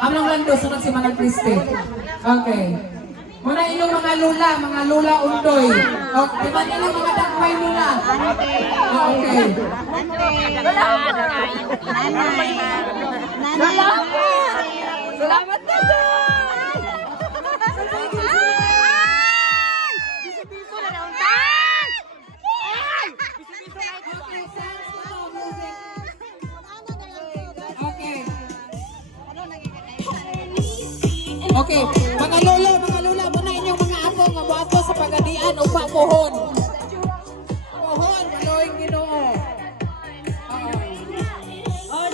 Amang lando, sunod si Manang Christy. Okay. Muna inyong mga lula undoy. Okay, di ba nila mga dakmay lula? Okay. Salamat na Okay, mga lula, muna inyong mga apo nga buhato sa pagadian upa pohon. Pohon, maloing Ginoo. Oh,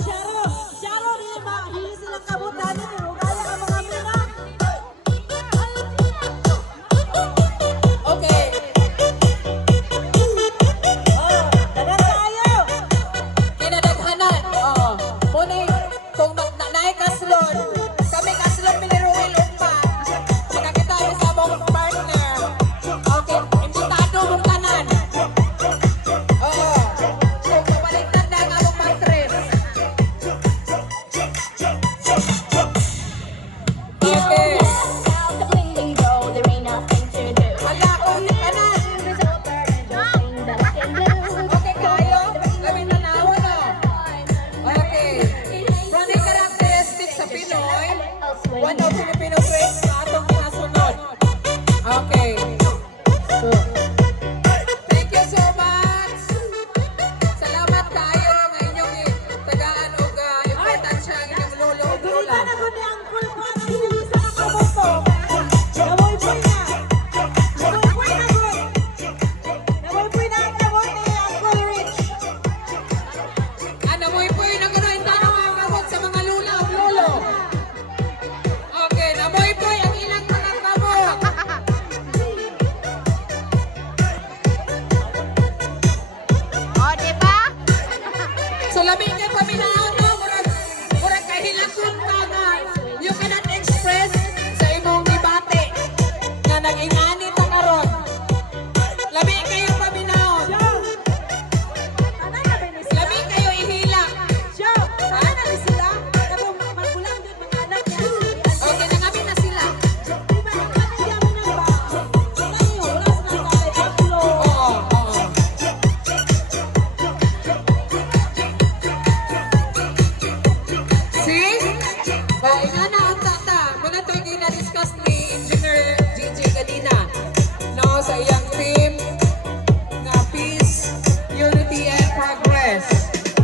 Sharo, rin ba? Hindi silang kabutan nito. Kaya ka mga mina. Okay. Oh, dagan tayo. Kinadaghanan. Oo. Muna kung naay kaslon, kami kaslon piliruil upa. Saka kita sa mong partner. Okay, imbitado mong kanan. Oo. Kung kapalitan na nga mong mattress. Okay. Wala akong kanan. Okay kayo? Kami nanawa no? Okay. Running characteristic sa Pinoy. One of Filipino traits na atong nasunod. Okay. Thank you so much. Salamat kayo ng inyong tagaan o importansya ng inyong lolo o Kita lola. na ko ni Uncle Juan ang inyong isa na kabuto. Naboy-boy na. Naboy-boy na ko. Naboy-boy na ang kabot ni Uncle Rich. Ano mo ipoy na kuno yung tanong mga kamot sa mga lula o lolo. Okay, namoy-poy ang ilang mga kamot. Oh, di ba? So labi niya paminaw no, murag kahilason ka na you cannot express sa imong gibate na nag-ingani ta karon. Labi kayo paminaw. Ano na ba ni sila? Labi kayo ihilak. Show! Saan na ni sila? Kamo magulang din mga anak niya. Okay, nangami na sila. Di ba nakakaya mo na ba? Sila yung oras na sa tatlo. Oo, oo. See? Oh, ingana ang tata. Muna ito yung na-discuss ni Engineer Gigi kanina. No, sa iyang team na peace, unity, and progress.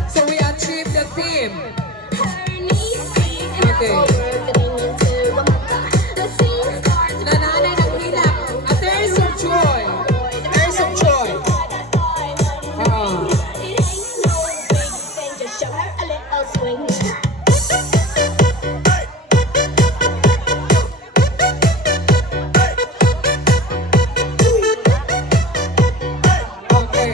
So we achieved the theme. Okay. Nananay ng hilak. At there is some joy. There is some joy. Oo. Okay.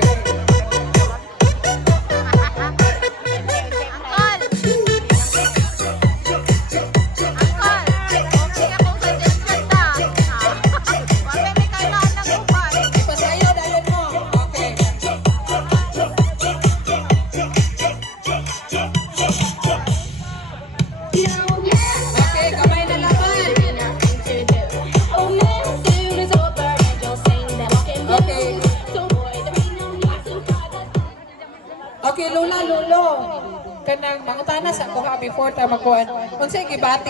Ipasayaw dahil mo. Okay. Okay, kamay na laban. Okay, Lola, Lolo. Kanang mangutana sa kuha before ta magkuhan. Unsay gibati